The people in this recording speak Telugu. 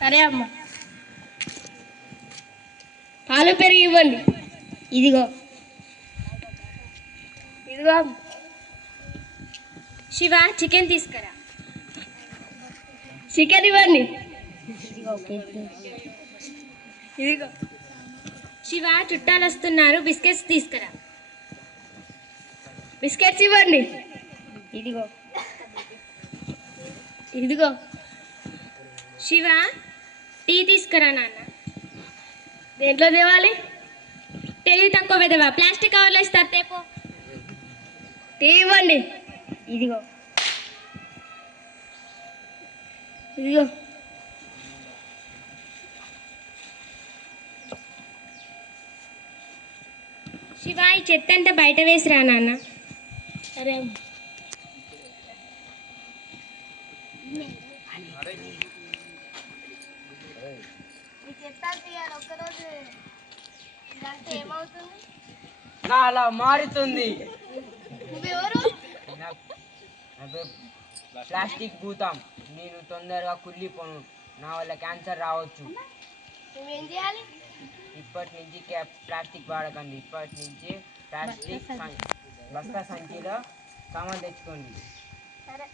సరే అమ్మ. పాలు పెరిగి ఇవ్వండి. ఇదిగో. ఇదిగో. శివ చికెన్ తీసుకురా. చికెన్ ఇవ్వండి. ఇదిగో. శివ చుట్టాలు వస్తున్నారు, బిస్కెట్స్ తీసుకురా. బిస్కెట్స్ ఇవ్వండి. ఇదిగో. ఇదిగో. శివ టీ తీసుకురా నాన్న. దేంట్లో తేవాలి? తెలివి తక్కువ విధవా, ప్లాస్టిక్ కవర్లో ఇస్తారు తేపో. టీ ఇవ్వండి. ఇదిగో. ఇదిగో. శివ ఈ చెత్త అంతా బయట వేసిరా నాన్న. సరే అమ్మ. నా అలా మారుతుంది. ప్లాస్టిక్ భూతం. నేను తొందరగా కుళ్ళిపోను, నా వల్ల క్యాన్సర్ రావచ్చు. నువ్వేం చేయాలి? ఇప్పటి నుంచి ప్లాస్టిక్ వాడకండి. ఇప్పటి నుంచి ప్లాస్టిక్ బస్తా సంచిలో సామాన్ తెచ్చుకోండి. సరే.